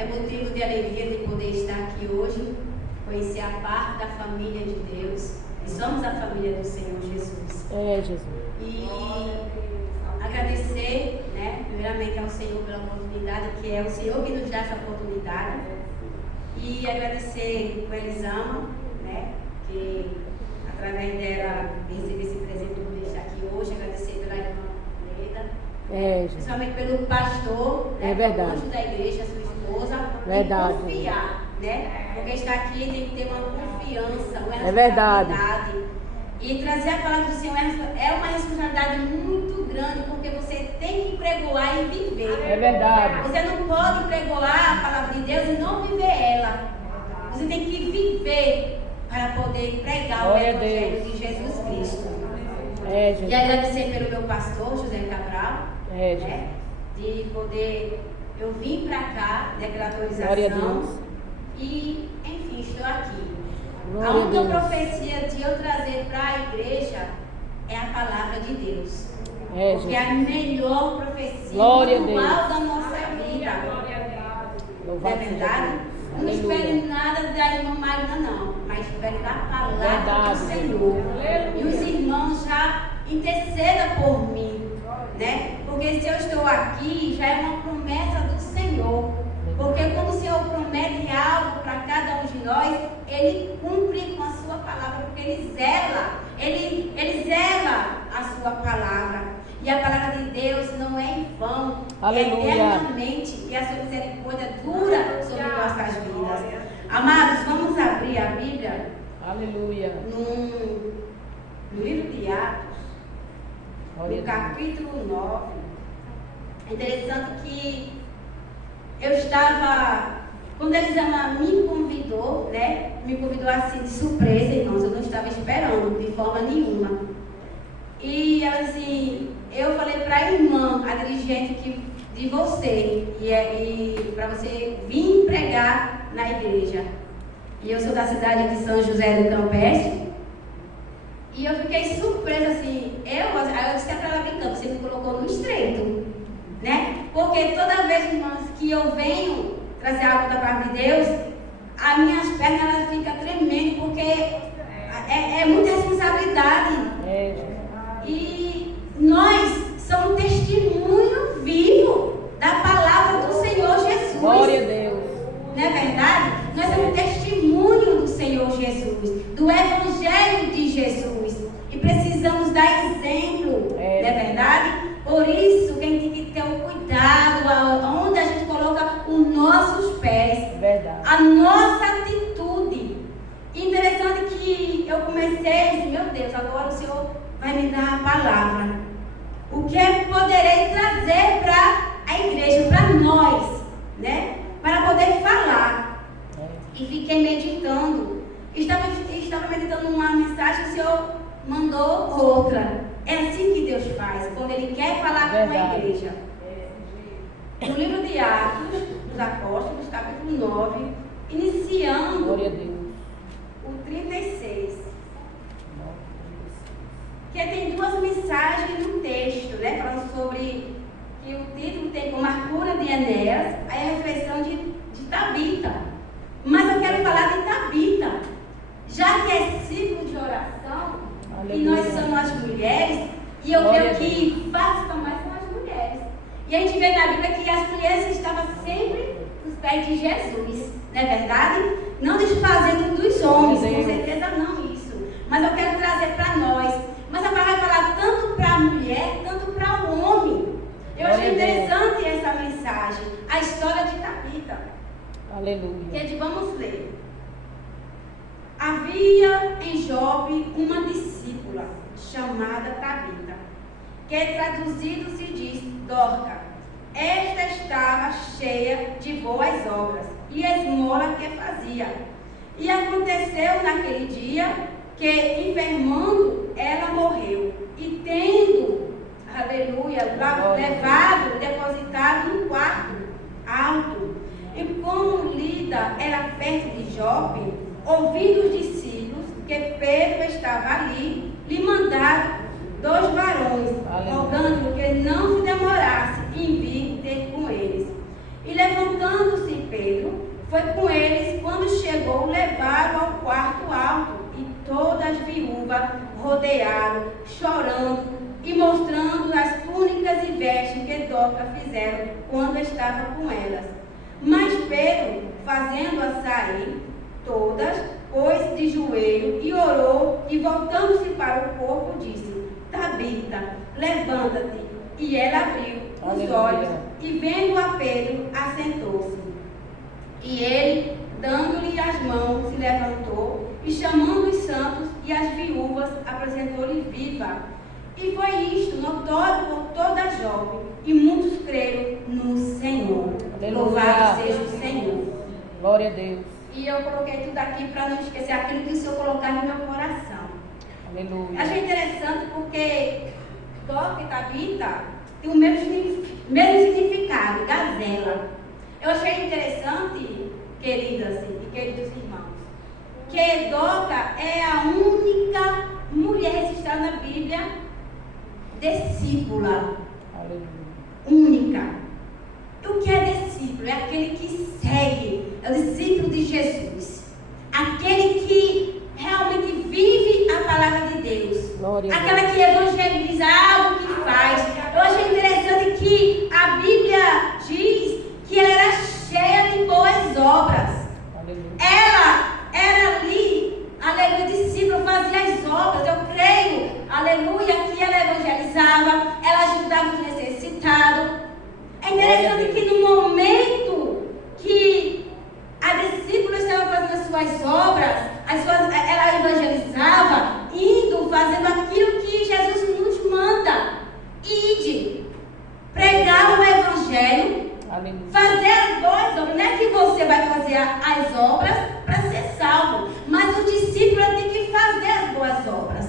É motivo de alegria de poder estar aqui hoje, conhecer a parte da família de Deus. E somos a família do Senhor Jesus. Jesus. E agradecer, né, primeiramente ao Senhor pela oportunidade, que é o Senhor que nos dá essa oportunidade. E agradecer a Elisama, né, que através dela recebi esse presente de poder estar aqui hoje. Agradecer pela irmã Leda, principalmente pelo pastor, né, verdade. o anjo da igreja, sua esposa, Verdade. e confiar, né, porque estar aqui tem que ter uma confiança, uma responsabilidade. Verdade. E trazer a palavra do Senhor é uma responsabilidade muito grande, porque você tem que pregoar e viver. É verdade. Você não pode pregoar a palavra de Deus e não viver ela. Você tem que viver para poder pregar o Evangelho de Jesus Cristo. E agradecer pelo meu pastor, José Cabral, né, de poder... Eu vim para cá, né, pela autorização. E, enfim, estou aqui. A única profecia de eu trazer para a igreja é a palavra de Deus. Porque é a melhor profecia manual da nossa vida. Não é verdade? Não espere nada da irmã Marina, não. Mas espere da palavra do Senhor. E os irmãos já intercedam por mim, né? Porque se eu estou aqui, já é uma promessa do Senhor. Porque quando o Senhor promete algo para cada um de nós, Ele cumpre com a sua palavra, porque Ele zela a sua palavra. E a palavra de Deus não é em vão, Aleluia. É eternamente, e a sua misericórdia dura sobre nossas vidas. Amados, vamos abrir a Bíblia. Aleluia. No livro de Atos, no capítulo 9. É interessante que eu estava, quando Elisama me convidou, né? Me convidou assim de surpresa, irmãos, eu não estava esperando de forma nenhuma. E ela assim, eu falei para a irmã, a dirigente de você, e para você vir pregar na igreja. E eu sou da cidade de São José do Campestre. E eu fiquei surpresa assim, aí eu disse para ela brincando, você me colocou no estreito, né? Porque toda vez, irmãos, que eu venho trazer algo da parte de Deus, as minhas pernas elas ficam tremendo, porque é muita responsabilidade. E nós somos testemunho vivo da palavra do Senhor Jesus. Glória a Deus. Não é verdade? Nós somos testemunho do Senhor Jesus, do Evangelho de Jesus. E precisamos dar exemplo, não é verdade? Por isso que a gente tem que ter um cuidado onde a gente coloca os nossos pés, a nossa atitude. Interessante que eu comecei, meu Deus, agora o Senhor vai me dar a palavra. O que poderei trazer para a igreja, para nós, né? Para poder falar. E fiquei meditando. Estava meditando uma mensagem, o Senhor mandou outra. É assim que Deus faz, quando Ele quer falar com a igreja. No livro de Atos dos Apóstolos, capítulo 9, iniciando o 36. Que tem duas mensagens no texto, né? Falando sobre que o título tem como a cura de Enéas, aí a reflexão de Tabita. Mas eu quero falar de Tabita, já que é ciclo de oração. Aleluia. E nós somos as mulheres, e eu creio que participam mais são as mulheres. E a gente vê na Bíblia que as mulheres estavam sempre nos pés de Jesus, não é verdade? Não desfazendo dos homens, com certeza não isso. Mas eu quero trazer para nós. Mas a palavra vai falar tanto para a mulher, tanto para o homem. Eu achei interessante essa mensagem, a história de Tabita. Aleluia. Vamos ler. Havia em Jope uma discípula chamada Tabita, que traduzido se diz Dorca. Esta estava cheia de boas obras e esmola que fazia. E aconteceu naquele dia que, enfermando, ela morreu. E tendo, aleluia, levado, depositado num quarto alto. E como Lida era perto de Jope, ouvindo os discípulos que Pedro estava ali, lhe mandaram 2 varões, rogando que não se demorasse em vir ter com eles. E levantando-se Pedro, foi com eles. Quando chegou, levaram ao quarto alto, e todas as viúvas rodearam, chorando e mostrando as túnicas e vestes que Dorcas fizeram quando estava com elas. Mas Pedro, fazendo-a sair, todas, pôs de joelho e orou, e voltando-se para o corpo, disse: Tabita, levanta-te. E ela abriu os olhos, e vendo a Pedro, assentou-se. E ele, dando-lhe as mãos, se levantou, e chamando os santos e as viúvas, apresentou-lhe viva. E foi isto notório por toda a jovem, e muitos creram no Senhor. Aleluia. Louvado seja o Senhor. Glória a Deus. E eu coloquei tudo aqui para não esquecer aquilo que o Senhor colocar no meu coração. Aleluia. Achei interessante porque Dorcas e Tabita tem o mesmo significado, gazela. Eu achei interessante, queridas e queridos irmãos, que Dorcas é a única mulher registrada na Bíblia discípula. Aleluia. Única. O que é discípulo? É aquele que segue, é o discípulo de Jesus. Aquele que realmente vive a palavra de Deus. Glória a Aquela Deus. que evangeliza algo que faz. Eu achei interessante que a Bíblia diz que ela era cheia de boas obras. Aleluia. Ela era ali, aleluia, discípula, fazia as obras. Eu creio, aleluia, que ela evangelizava, ela ajudava os necessitados. É interessante que no momento que a discípula estava fazendo as suas obras, ela evangelizava, indo, fazendo aquilo que Jesus nos manda. Ide, pregar o evangelho, Aleluia. fazer as boas obras. Não é que você vai fazer as obras para ser salvo, mas o discípulo tem que fazer as boas obras.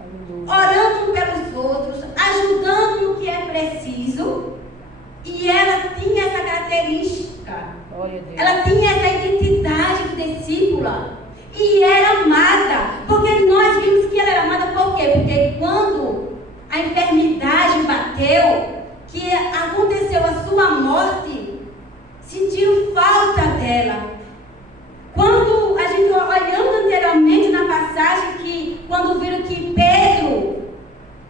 Aleluia. Orando pelos outros, ajudando no que é preciso. E ela tinha essa característica. Glória a Deus. Ela tinha essa identidade de discípula. E era amada. Porque nós vimos que ela era amada por quê? Porque quando a enfermidade bateu, que aconteceu a sua morte, sentiram falta dela. Quando a gente olhando anteriormente na passagem, que quando viram que Pedro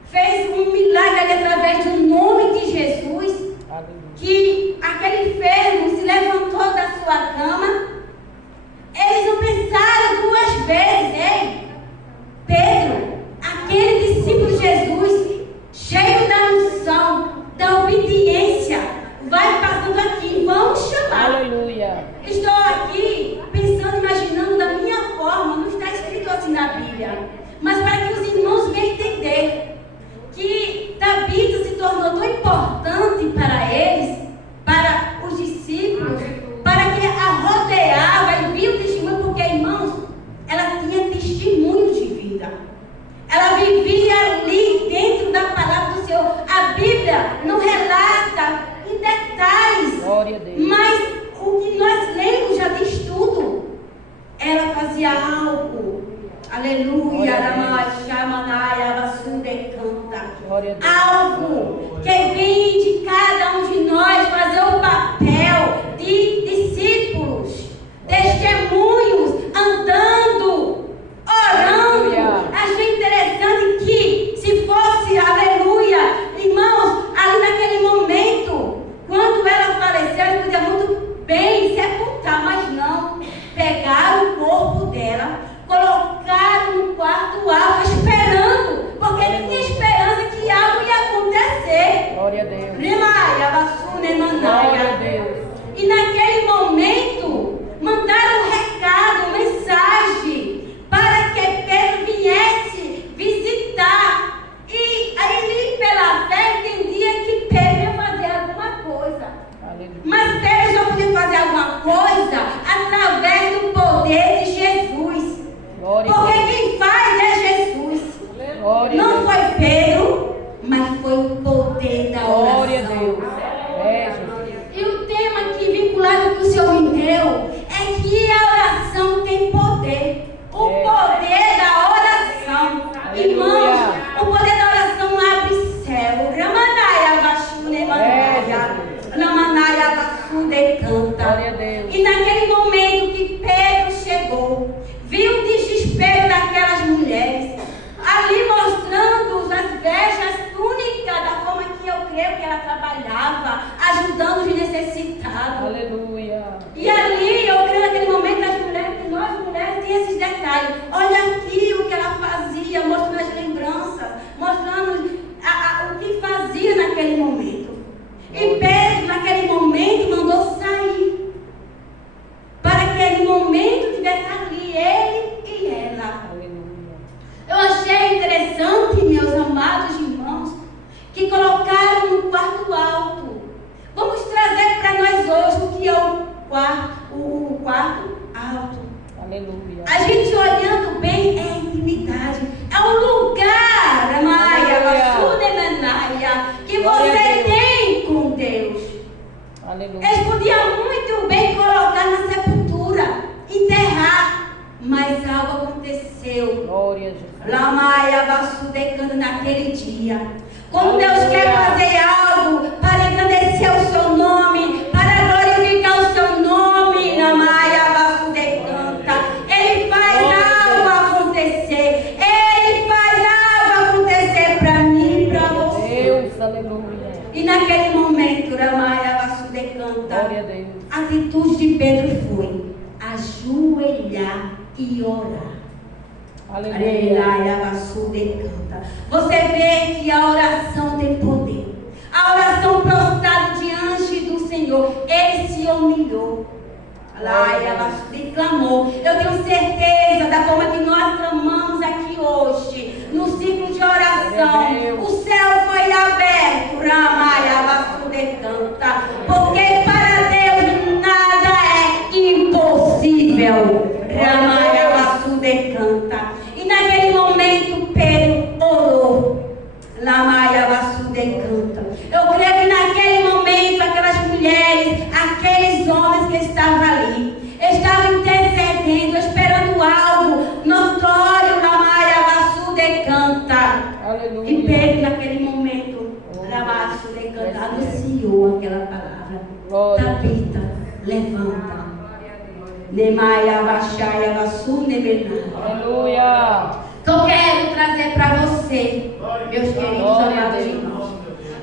fez um milagre ali através do nome de Jesus, Aleluia. que aquele enfermo se levantou da sua cama, eles não pensaram duas vezes. Ei, Pedro, aquele discípulo de Jesus, cheio da unção, da obediência, vai passando aqui, vamos chamar. Aleluia. Estou aqui pensando, imaginando da minha forma, não está escrito assim na Bíblia, mas para que os irmãos venham entender que Tabita se tornou tão importante para eles, para os discípulos, para que a rodeava e via o testemunho, porque, irmãos, ela tinha testemunho de vida. Ela vivia ali dentro da palavra do Senhor. A Bíblia não relata em detalhes, Glória a Deus. mas o que nós lemos já de estudo, ela fazia algo. Aleluia, Glória a Deus. algo que vem de cada um de nós fazer o papel de discípulos, testemunhos, andando, orando. Aleluia. Achei interessante que se fosse, aleluia, irmãos, ali naquele momento, quando ela faleceu, ela podia muito bem sepultar, mas não. Pegaram o corpo dela, colocaram no quarto alto, esperando, porque tinha esperança que algo ia acontecer. Glória a Deus. Glória a Deus. E naquele momento, mandaram um recado, mensagem, para que Pedro viesse visitar. E ele, pela fé, entendia que Pedro ia fazer alguma coisa. Aleluia. Mas Pedro só podia fazer alguma coisa através do poder de Jesus. Glória a Porque Deus. quem faz é Jesus. Glória a Não Deus. foi Pedro, mas foi o poder da Glória a oração. Deus. É, Jesus. E o tema aqui vinculado que o Senhor me deu é que a oração tem poder. O poder da oração. Aleluia. Irmãos, o poder da oração abre céu. Ramanaya Vashune Manaya. Ramanaya Vasude canta. Glória a Deus. E naquele momento ajudando os necessitados. Aleluia. E ali, eu creio naquele momento, as mulheres, nós mulheres, tinha esses detalhes. Olha aqui o que ela fazia, mostrando as lembranças, mostrando o que fazia naquele momento. E Pedro, naquele momento, mandou sair. Para que aquele momento tivesse ali ele e ela. Aleluia. Eu achei interessante, meus amados irmãos, que colocaram no quarto alto. Vamos trazer para nós hoje o que é o quarto alto. Aleluia. A gente olhando bem é intimidade. É um lugar, Amaia, que você tem com Deus. Aleluia. Eles podiam muito bem colocar na sepultura, enterrar, mas algo aconteceu. Glória a Jesus. Lamaia Vasudecando naquele dia. Quando Deus quer fazer algo para engrandecer o seu nome, para glorificar o seu nome, Lamaia Vasudecanta, Ele faz algo acontecer. Ele faz algo acontecer para mim e para você. Deus, aleluia. E naquele momento, Lamaia Vasudecanta, Glória a Deus. a atitude de Pedro foi ajoelhar e orar. Aleluia. Você vê que a oração tem poder. A oração prostrada diante do Senhor, ele se humilhou. E clamou. Eu tenho certeza da forma que nós clamamos aqui hoje, no ciclo de oração, o céu foi aberto. Porque para Deus nada é impossível. E naquele momento Pedro orou. Eu creio que naquele momento aquelas mulheres, aqueles homens que estavam ali, estavam intercedendo, esperando algo notório. Aleluia. E Pedro naquele momento anunciou aquela palavra. Glória. Tabita, levanta. Nemaia, Baixaia, Vassu, Nebenai. Aleluia. Que eu quero trazer para você, meus queridos amados irmãos.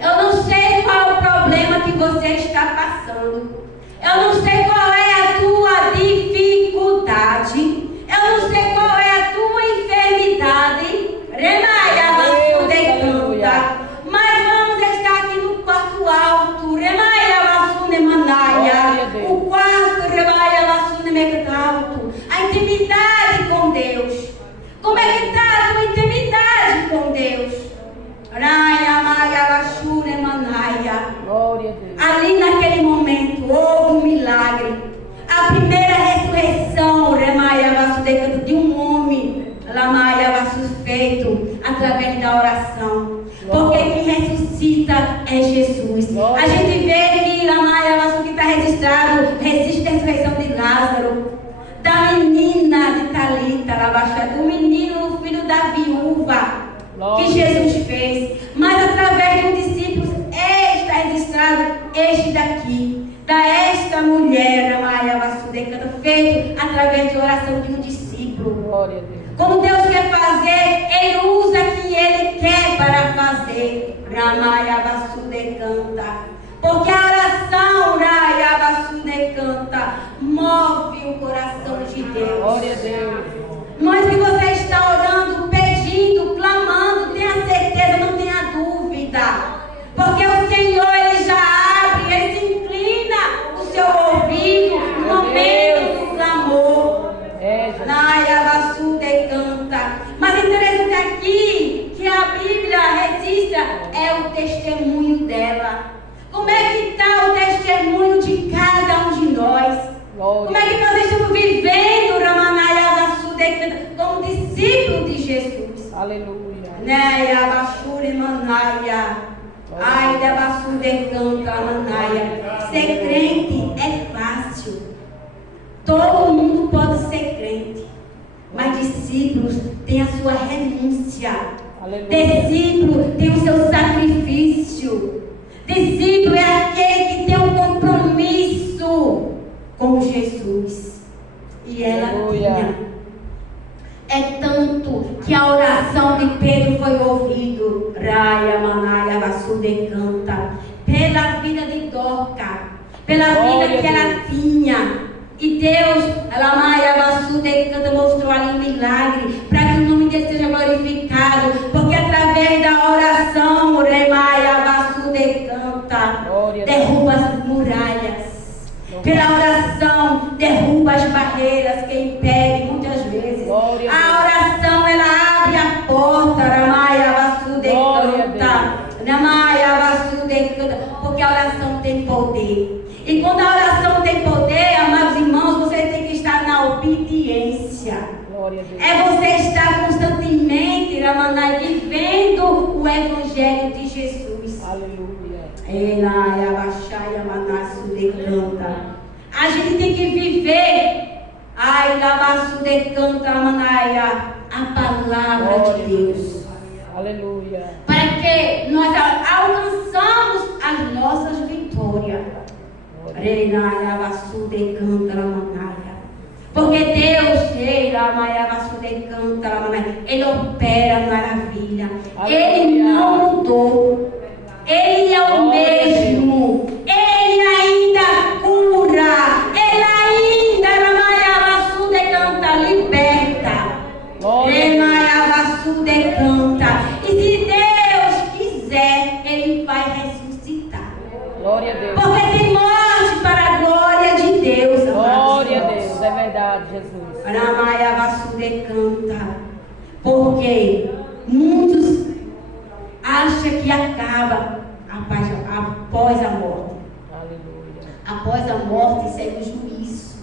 Eu não sei qual é o problema que você está passando. Eu não sei qual é a tua dificuldade. Eu não sei qual é a tua enfermidade. Remaia, Vassu, Decanta. Mas vamos estar aqui no quarto alto. Remaia, Vassu, Nemanaia. O quarto, Remaia, Vassu, Nemecalto. A intimidade com Deus. Como é que está a tua intimidade com Deus? Glória a Deus. Ali naquele momento houve um milagre. A primeira ressurreição de um homem feito através da oração. Porque quem ressuscita é Jesus. A gente vê que que está registrado, resiste a ressurreição de Lázaro, da menina de Talita, do menino, o filho da viúva, que Jesus fez. Mas através de um discípulo, está registrado este daqui, esta mulher, feito através de oração de um discípulo. Glória a Deus. Como Deus quer fazer, Ele usa quem Ele quer para fazer. Porque a oração, move o coração de Deus. Glória a Deus. Mas que você está orando, pedindo, clamando, tenha certeza, não tenha dúvida. Porque o Senhor, Ele já abre, Ele se inclina o seu ouvido no momento do clamor. Mas interessante aqui que a Bíblia registra é o testemunho dela. Como é que está o testemunho de cada um de nós? Como é que nós estamos vivendo como discípulo de Jesus? Aleluia. Ser crente é fácil. Todo mundo pode ser crente. Mas discípulos têm a sua renúncia. Aleluia. Discípulo tem o seu sacrifício. Discípulo é aquele que tem um compromisso com Jesus. E ela tinha. É tanto que a oração de Pedro foi ouvida. Pela vida de Dorcas. vida Glória que a ela Deus. tinha. E Deus, mostrou ali um milagre para que o nome dele seja glorificado. Porque através da oração, Glória a Deus. derruba as muralhas. Pela oração, derruba as barreiras que impedem muitas vezes. Glória a Deus. A oração, ela abre a porta. Porque a oração tem poder. E quando a oração tem poder, amados irmãos, você tem que estar na obediência. Glória a Deus. É você estar constantemente, Ramanai, vivendo o Evangelho de Jesus. Aleluia. A gente tem que viver a palavra de Deus. Aleluia. Para que nós alcançamos as nossas vitórias. Porque Deus, Ele opera maravilha. Ele não mudou. Ele é o mesmo. Ele ainda cura. Ele ainda liberta. E se Deus quiser, Ele vai ressuscitar. Glória a Deus. Porque tem morte para a glória de Deus. Glória a Deus. É verdade, Jesus. Porque muitos acham que acaba após a morte. Aleluia. Após a morte segue o juízo.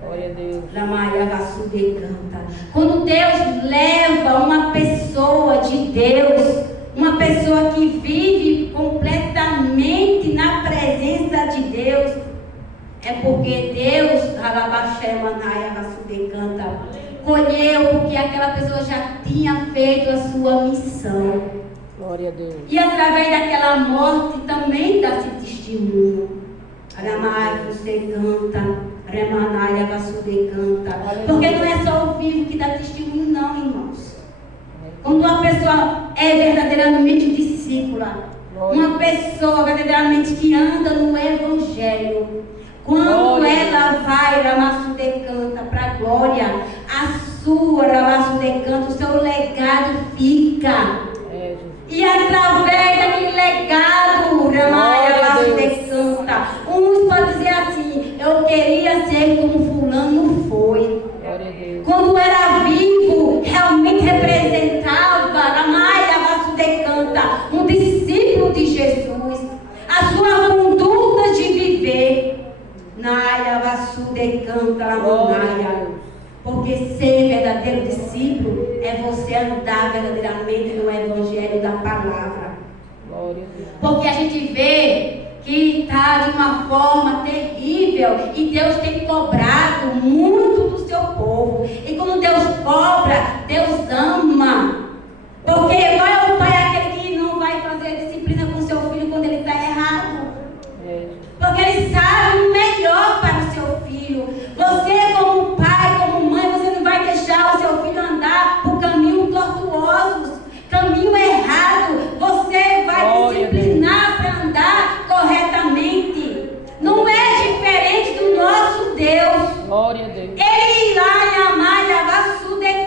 Glória a Deus. Quando Deus leva uma pessoa de Deus, uma pessoa que vive completamente na presença de Deus, é porque Deus colheu, porque aquela pessoa já tinha feito a sua missão. Glória a Deus. E através daquela morte também dá-se testemunho. Você canta. Porque não é só o vivo que dá testemunho, não, irmãos. Quando uma pessoa é verdadeiramente discípula, uma pessoa verdadeiramente que anda no Evangelho, quando ela vai canta para a glória, a sua canta, o seu legado fica. E através daquele legado, canta, uns podem dizer assim: eu queria ser como fulano foi. Quando era vivo, realmente representava canta, um discípulo de Jesus. A sua conduta de viver. Porque ser verdadeiro discípulo é você andar verdadeiramente no Evangelho da palavra. Porque a gente vê que está de uma forma terrível e Deus tem cobrado muito do seu povo. E quando Deus cobra, Deus ama. Porque qual é o pai aquele que não vai fazer disciplina com seu filho quando ele está errado? Porque ele sabe o melhor para o seu filho. Você, como pai, como mãe, você não vai deixar o seu filho andar por caminhos tortuosos, caminho errado. Você vai disciplinar para andar corretamente. Não é diferente do nosso Deus. Glória a Deus. Ele irá lhe amar e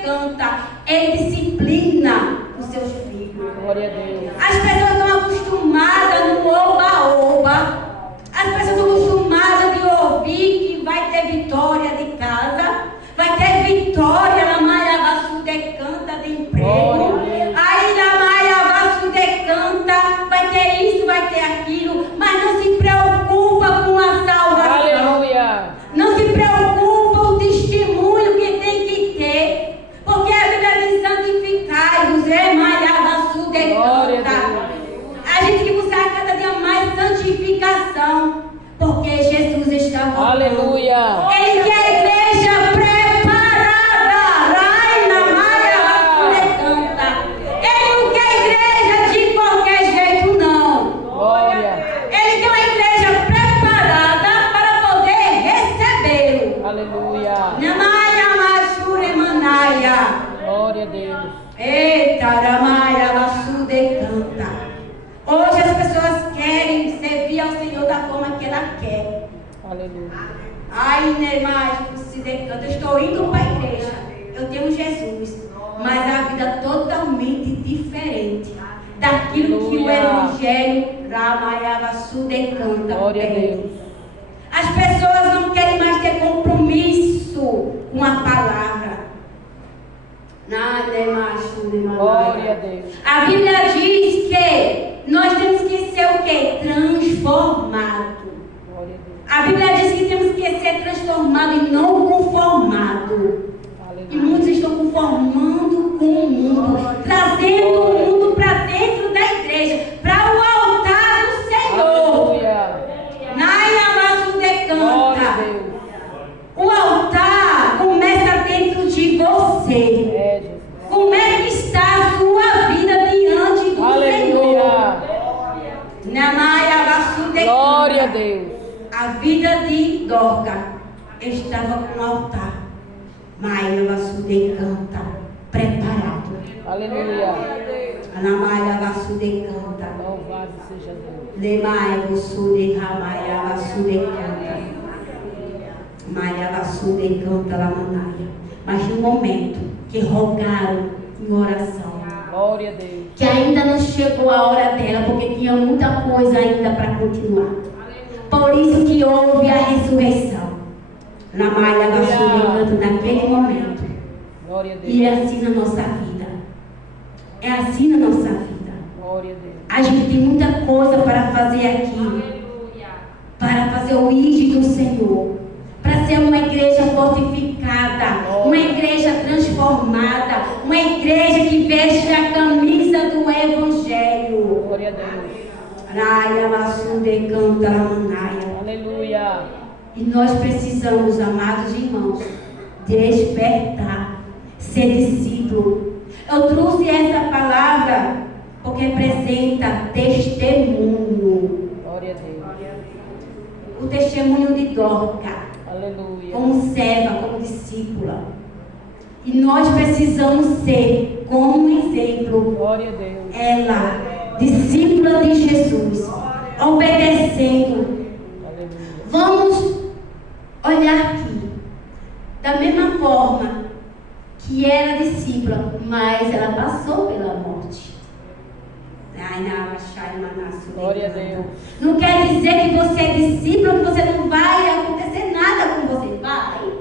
canta. Ele disciplina os seus filhos. Glória a Deus. As pessoas estão acostumadas no oba-oba. As pessoas estão acostumadas de ouvir que vai ter vitória de casa, vai ter vitória na Maia Canta de emprego, aí na Maia Canta vai ter isso, vai ter aquilo, mas não se preocupa com a salvação. Aleluia. Não se preocupa o testemunho que tem que ter, porque a Bíblia diz: santificai-vos, Glória a canta. Deus. A gente tem que buscar cada dia mais santificação, porque Jesus está voltando. Aleluia. Ele quer a igreja preparada. Raina Maia canta. Ele não quer a igreja de qualquer jeito, não. Glória. Ele quer uma igreja preparada para poder recebê-lo. Aleluia. Namaia Mashure Manaia. Glória a Deus. Eita, Ramaia Mashure canta. Hoje as pessoas querem servir ao Senhor da forma que ela quer. Aleluia. Ai, né, mais se decanta. Eu estou indo para a igreja. Eu tenho Jesus. Mas a vida é totalmente diferente daquilo que o Evangelho Ramayavasu decanta. Glória a Deus. As pessoas não querem mais ter compromisso com a palavra. Nada é mais. Glória a Deus. A Bíblia diz que nós temos que ser o quê? Transformado. Glória a Deus. A Bíblia diz que temos que ser transformado e não conformado. E muitos estão conformando com o mundo, trazendo o mundo para dentro da igreja, para o altar do Senhor. Aleluia. Naia Glória a decanta. Deus. O altar começa dentro de você. É, Jesus. Como é que está a sua vida diante do Senhor? Aleluia. Glória a Deus. A vida de Dorca estava com o altar. Maia Vassude canta, preparado. Aleluia. Anamaia Vassude canta. Louvado seja Deus. Lemaia Vassude Ramaya Vassude canta. Maia Vassude canta Lamanaia. Mas no momento que rogaram em oração, Glória a Deus. que ainda não chegou a hora dela, porque tinha muita coisa ainda para continuar. Por isso que houve a ressurreição. Na Maia da Sul naquele momento. Glória a Deus. E é assim na nossa vida. É assim na nossa vida. Glória a Deus. A gente tem muita coisa para fazer aqui. Para fazer o ID do Senhor. Para ser uma igreja fortificada. Uma igreja transformada. Uma igreja que veste a camisa do Evangelho. Glória a Deus. Raia Massude canta Ramanaia. Aleluia. E nós precisamos, amados irmãos, despertar, ser discípulo. Eu trouxe essa palavra porque representa testemunho. Glória a Deus. O testemunho de Dorca, Aleluia. como serva, como discípula. E nós precisamos ser como um exemplo. Glória a Deus. Ela, discípula de Jesus, obedecendo. Aleluia. Vamos olhar aqui. Da mesma forma que era discípula, mas ela passou pela morte. Glória a Deus. Não quer dizer que você é discípula, que você não vai acontecer nada com você. Vai.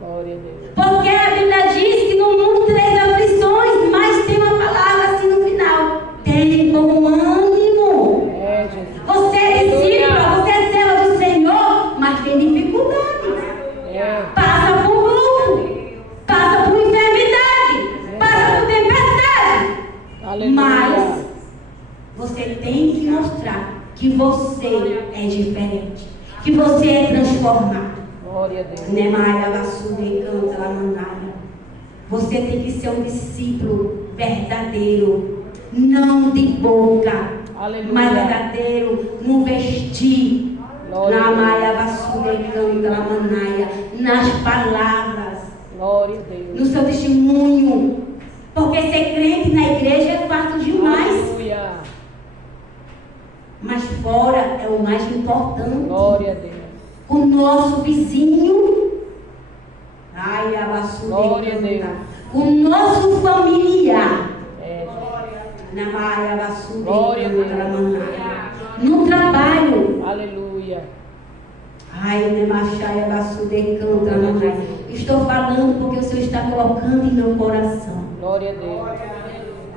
Glória a Deus. Porque a Bíblia diz que no mundo tereis aflições, mas tem uma palavra assim no final. Tem bom ânimo. É, Jesus. Você é discípula, você é serva do Senhor, mas tem dificuldades. É. Passa por luto, passa por enfermidade, passa por tempestade. Aleluia. Mas você tem que mostrar que você é diferente, que você é transformado. Glória a Deus. Nemaia Vassude canta Lamanaia. Você tem que ser um discípulo verdadeiro, não de boca, Aleluia. mas verdadeiro no vestir. Glória a Deus. Namaia Vassude canta Lamanaia. Nas palavras, Glória a Deus. no seu testemunho. Porque ser crente na igreja é fácil demais, Aleluia. mas fora é o mais importante. Glória a Deus. O nosso vizinho, ai, a Glória a Deus. o nosso familiar, É. na Maia Vassude, Glória a Deus. no trabalho, Aleluia. ai, Nemachaia Vassude canta, Lamanaia. Estou falando porque o Senhor está colocando em meu coração. Glória a Deus.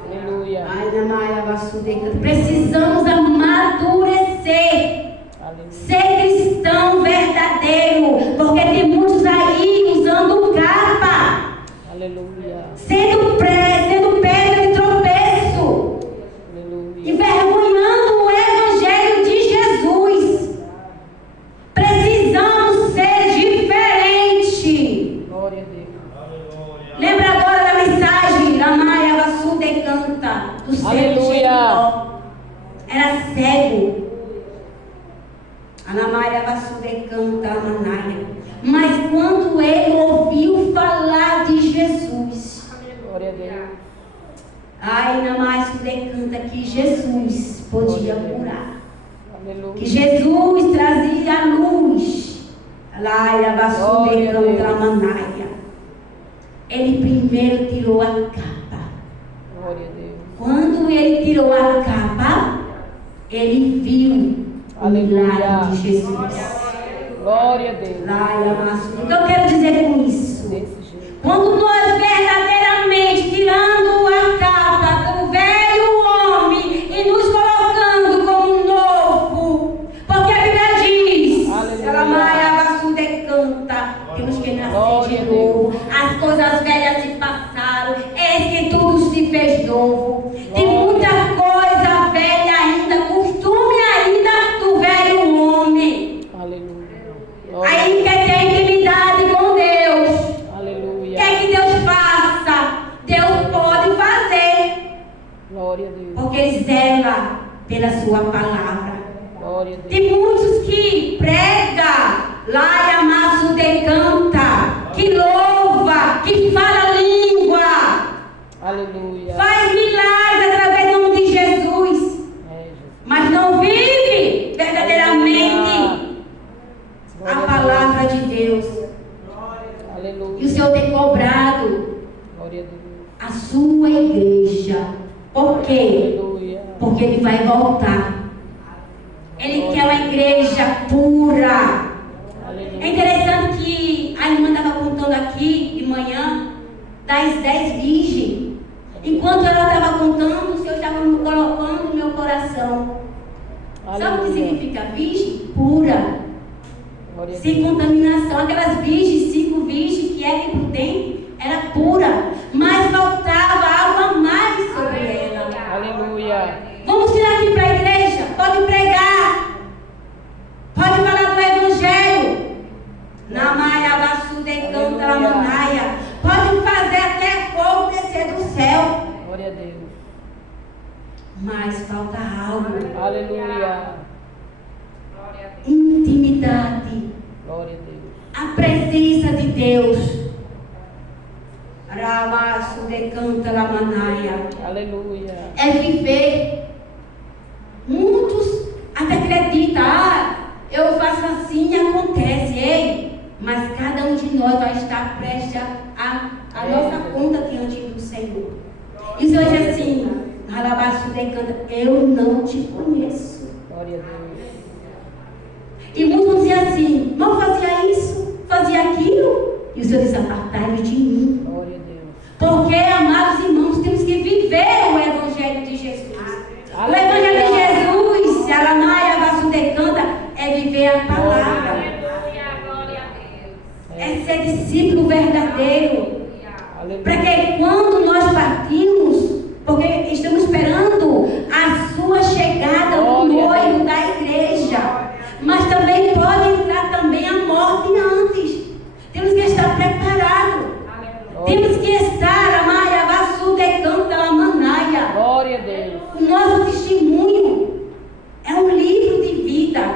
Aleluia. Ai, Nemaia Vassude canta. Precisamos amadurecer. Aleluia. Ser cristão verdadeiro, porque tem muitos aí usando capa, Aleluia. sendo pedra de tropeço, Aleluia. envergonhando o Evangelho de Jesus. Precisamos ser diferente. Glória a Deus. Lembra agora da mensagem da Maia Vassude canta do cego de Aleluia. Jericó. Era cego. Anamaia Vassude canta Amanaia. Mas quando ele ouviu falar de Jesus, Glória a Deus. ai, Anamaia Vassude canta que Jesus podia curar. Que Aleluia. Jesus trazia a luz. Laia Bassude Canta Manaia. Ele primeiro tirou a capa. Glória a Deus. Quando ele tirou a capa, ele viu o milagre de Jesus. Glória a Deus. Laia Bassude. O que eu quero dizer com isso? Desse jeito. Quando nós verdadeiramente tirando a capa do velho homem e nos colocando como novo, porque a Bíblia diz, ela Maia Bassude canta, temos que nascer de novo, as coisas velhas se passaram, eis que tudo se fez novo. Tem muita coisa velha ainda, costume ainda do velho homem. Aleluia. Aí quer ter intimidade com Deus. Aleluia. Quer que Deus faça? Deus pode fazer. Glória a Deus. Porque Ele zela pela sua palavra. Glória a Deus. Tem muitos que prega, laia maço de canta, que louva, que fala língua, Aleluia. faz milagres através do nome de Jesus, Jesus. mas não vive verdadeiramente a palavra de Deus. Aleluia. E o Senhor tem cobrado Glória a Deus. a sua igreja. Por quê? Aleluia. Porque Ele vai voltar. Ele quer uma igreja pura. É Aleluia. interessante que a irmã estava contando aqui de manhã das 10 virgens. Enquanto ela estava contando, o Senhor estava me colocando no meu coração. Sabe o que significa virgem? Pura. Glória a Sem Deus. contaminação. Aquelas virgens, 5 virgens que eram imprudentes, era pura. Mas faltava algo a mais sobre ela. Aleluia. Vamos tirar aqui para a igreja. Pode pregar. Pode falar do Evangelho. Na Maia Bassude canta la manaia. Pode fazer até fogo descer do céu. Glória a Deus. Mas falta algo. Aleluia. Intimidade. Glória a Deus. A presença de Deus. Rabassude canta la manaia. Aleluia. É viver. Muitos até acreditam, eu faço assim e acontece, ei. Mas cada um de nós vai estar prestes a nossa conta diante do Senhor. E o Senhor diz assim, Rabassude canta, eu não te conheço. Glória a Deus. E muitos vão dizer assim, não fazia isso, fazia aquilo. E o Senhor diz, apartai-vos de mim. Glória a Deus. Porque, amados irmãos, temos que viver o Evangelho de Jesus. O Evangelho de Jesus, se a Maia Bassude canta, é viver a palavra. É ser discípulo verdadeiro. Para que quando nós partimos, porque estamos esperando a sua chegada no noivo da igreja. Mas também pode entrar também a morte antes. Temos que estar preparados. Temos que estar, a Maia Bassude canta la manaia. Glória a Deus. O nosso testemunho é um livro de vida.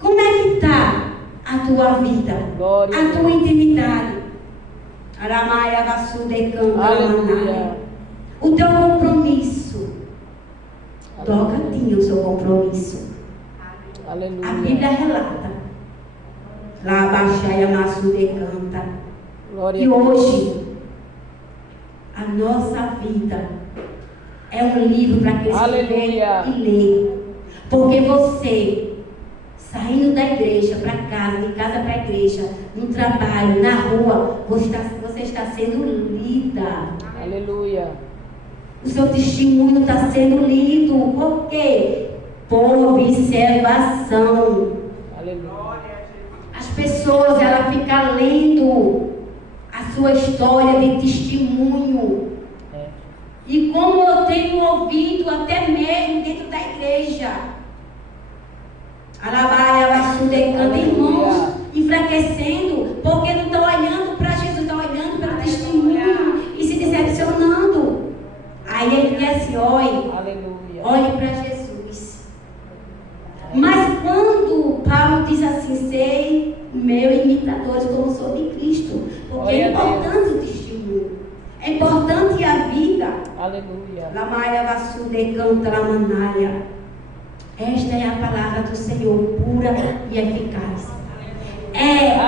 Como é que está a tua vida? Glória a A tua Deus. intimidade. Aramaia Bassude canta la Aleluia. manaia. O teu compromisso. Doca tinha o seu compromisso. A Bíblia Aleluia. relata. Lá Baixaia Massude canta. Glória E a Deus. hoje, a nossa vida é um livro para que você Aleluia. lê e lê. Porque você, saindo da igreja para casa, de casa para a igreja, no trabalho, na rua, você está sendo lida. Aleluia. O seu testemunho está sendo lido. Por quê? Por observação. Aleluia. As pessoas, ela fica lendo a sua história de testemunho. É. E como eu tenho ouvido até mesmo dentro da igreja. Alabaia, Bassude canta, irmãos, enfraquecendo, porque não estão olhando para Jesus, estão olhando para o testemunho e se decepcionando. Aí ele diz assim, Aleluia. olhe para Jesus. Mas quando Paulo diz assim, sei meu imitador como sou de Cristo, porque é importante o testemunho, é importante a vida. Aleluia. Lamaia Bassude canta la manaia. Esta é a palavra do Senhor, pura e eficaz. É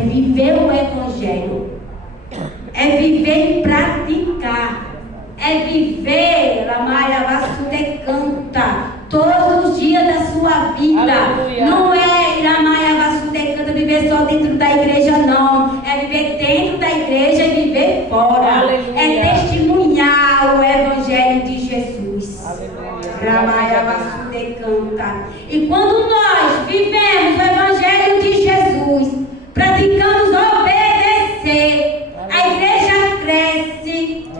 viver o Evangelho. É viver e praticar. É viver, canta todos os dias da sua vida. Aleluia. Não é canta viver só dentro da igreja, não. É viver dentro da igreja e viver fora. Aleluia. É testemunhar o Evangelho de Jesus. Canta. E quando nós vivemos o Evangelho de Jesus, praticamos obedecer, a igreja cresce.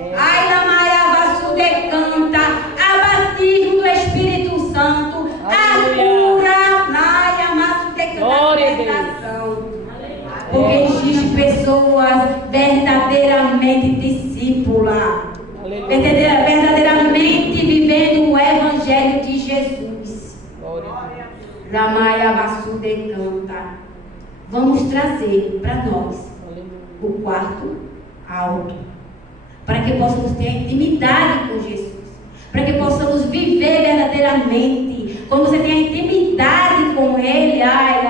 Canta, a batismo do Espírito Santo, a cura, a libertação. Porque existem pessoas verdadeiramente discípulas, verdadeiramente vivendo o Evangelho de Jesus. Canta. Vamos trazer para nós o quarto alto, para que possamos ter intimidade com Jesus, para que possamos viver verdadeiramente. Quando você tem a intimidade com Ele, ai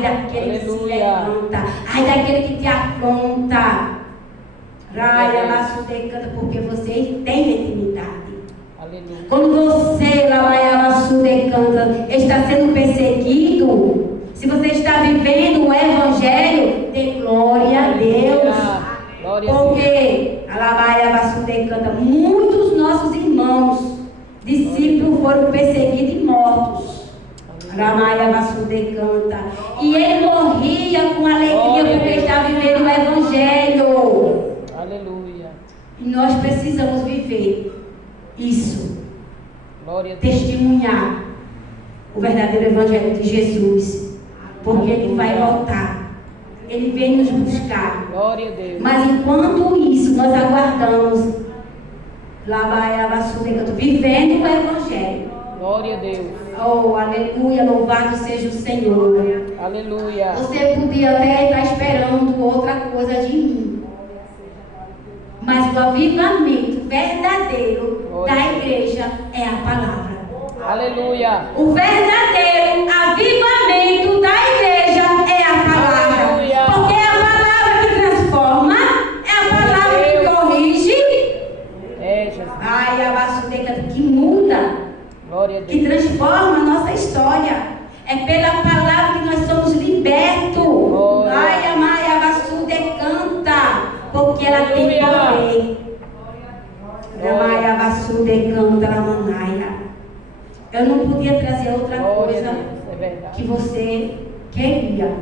daquele que se levanta, ai daquele que te afronta. Canta, porque você tem intimidade. Aleluia. Quando você, canta, está sendo perseguido, se você está vivendo o Evangelho, dê glória a Deus. Porque canta, muitos nossos irmãos, discípulos, foram perseguidos e mortos. Canta. E ele morria com alegria porque estava vivendo o Evangelho. Aleluia. E nós precisamos viver isso. Testemunhar o verdadeiro Evangelho de Jesus. Porque ele vai voltar. Ele vem nos buscar. Glória a Deus. Mas enquanto isso, nós aguardamos. Vivendo o Evangelho. Glória a Deus. Oh, aleluia, louvado seja o Senhor. Aleluia. Você podia até estar esperando outra coisa de mim. Mas o avivamento verdadeiro da igreja é a palavra. Aleluia. O verdadeiro avivamento da igreja é a palavra. Aleluia. Porque é a palavra que transforma, é a palavra que corrige. Que muda, que transforma a nossa história. É pela palavra que nós somos libertos. Canta, porque ela tem poder. Eu não podia trazer outra coisa que você queria.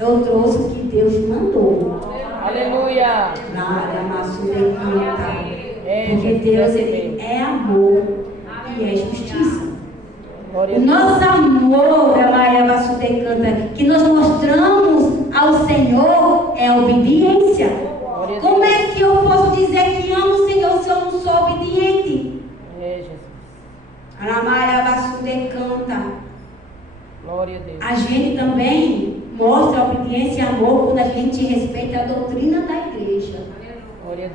Eu trouxe o que Deus mandou. Aleluia. Porque Deus, ele é amor e é justiça. O nosso amor, canta, que nós mostramos ao Senhor, é obediência. Como é que eu posso dizer que amo o Senhor se eu não sou obediente? Canta. Glória a Deus. A gente também mostra obediência e amor quando a gente respeita a doutrina da igreja.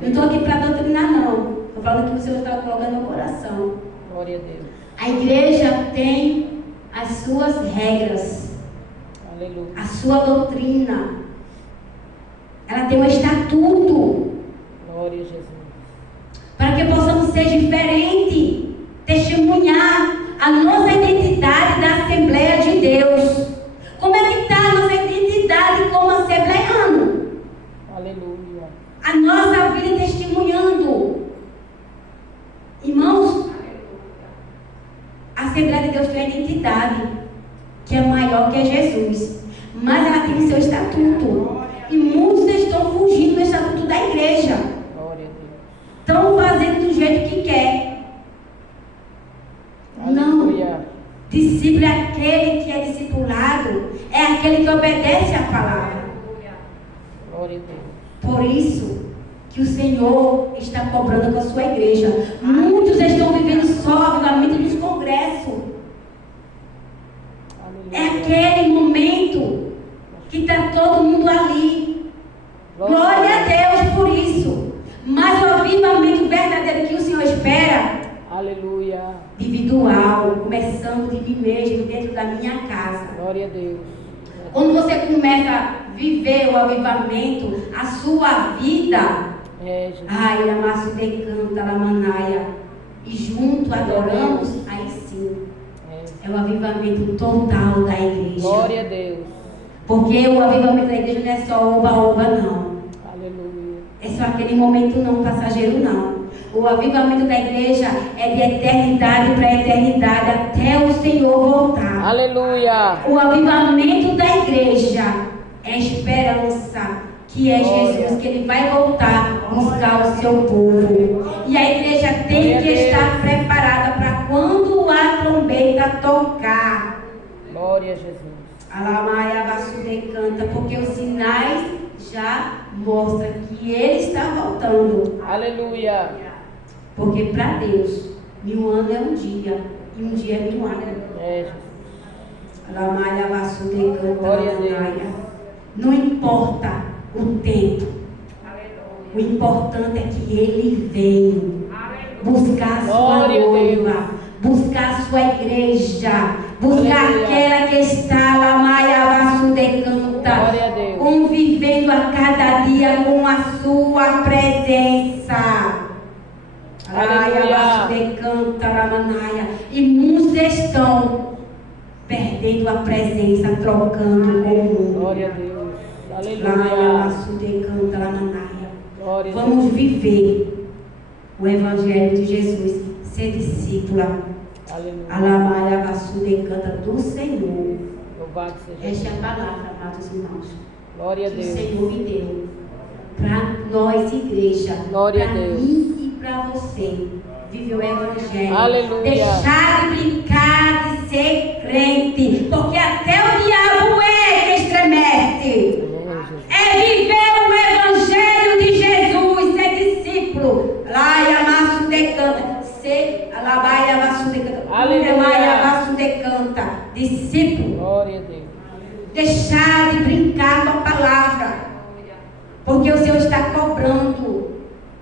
Não estou aqui para doutrinar, não. Estou falando que o Senhor está colocando no coração. Glória a Deus. A igreja tem as suas regras. Aleluia. A sua doutrina. Ela tem um estatuto. Glória a Jesus. Para que possamos ser diferentes. Testemunhar a nossa identidade da Assembleia de Deus. Como é que está a nossa identidade como assembleiano? Aleluia. A nossa vida testemunhando. Irmãos, a Assembleia de Deus tem a identidade, que é maior que é Jesus. Mas ela tem seu estatuto. E muitos estão fugindo do estatuto da igreja. Glória a Deus. Estão fazendo do jeito que quer. Aleluia. Não. Discípulo é aquele que é discipulado. É aquele que obedece à palavra. Glória a Deus. Por isso que o Senhor está cobrando com a sua igreja. Muitos estão vivendo só avivamento nos congressos. É aquele momento que está todo mundo ali. Glória a Deus por isso. Mas o avivamento verdadeiro que o Senhor espera, aleluia, individual. individual, começando de mim mesmo, dentro da minha casa. Glória a Deus. Quando você começa a viver o avivamento, a sua vida, Jesus. ai, amasso decanta, lamanaia, e junto adoramos, aí sim, é o avivamento total da igreja. Glória a Deus. Porque o avivamento da igreja não é só oba-oba, não. Aleluia. É só aquele momento não passageiro, não. O avivamento da igreja é de eternidade para eternidade, até o Senhor voltar. Aleluia. O avivamento da igreja é esperança, que é Jesus, que Ele vai voltar buscar o seu povo. E a igreja tem que estar preparada para quando a trombeta tocar. Glória a Jesus. Alamaia Vassude canta, porque os sinais já mostram que Ele está voltando. Aleluia. Porque para Deus, 1000 anos é um dia, e um dia é 1000 anos. Jesus. Alamaia Vassude canta, Glória a Deus. Alamaia. Não importa o tempo. O importante é que Ele veio buscar a sua noiva, buscar a sua igreja, buscar aquela que está lá, Maia Vassude canta, convivendo a cada dia com a sua presença. Maia Vassude canta, Ramanaia. E muitos estão perdendo a presença, trocando com o mundo. Glória a Deus. Aleluia. Vamos viver o Evangelho de Jesus, ser discípula. Aleluia. Canta do Senhor. Louvado seja Esta é a palavra, amados irmãos. Glória a Que Deus. o Senhor me deu para nós, igreja, Glória a para Deus. mim e para você. Viver o Evangelho. Aleluia. Deixar de brincar de ser crente, porque até o diabo que estremece. É viver o Evangelho de Jesus, ser discípulo. Laia Maço decanta. Ser alabaia Maço decanta. Laia Maço decanta. Discípulo. Glória a Deus. Deixar de brincar com a palavra. Porque o Senhor está cobrando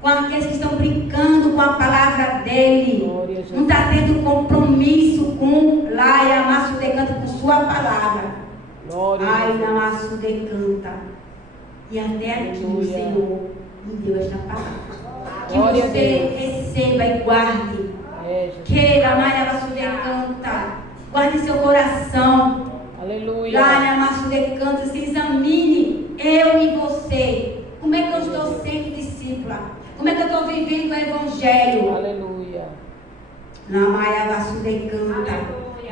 com aqueles que estão brincando com a palavra dele. Não está tendo compromisso com Laia Maço decanta, com sua palavra. Ai, Namaço decanta. E até aqui o Senhor me deu esta palavra. Que você receba e guarde. Queira, Maia Maço decanta. Guarde seu coração. Aleluia. Laia Maço decanta. Se examine, eu e você. Como é que eu estou sendo discípula? Como é que eu estou vivendo o Evangelho? Aleluia. Na Maia Maço decanta.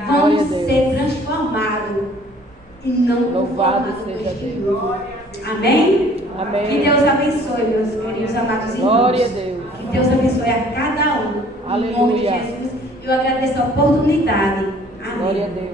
Vamos ser transformados. E não louvado seja Deus. Amém? Amém. Que Deus abençoe, meus queridos amados irmãos. Glória a Deus. Que Deus abençoe a cada um. Aleluia. Em nome de Jesus. Eu agradeço a oportunidade. Amém. Glória a Deus.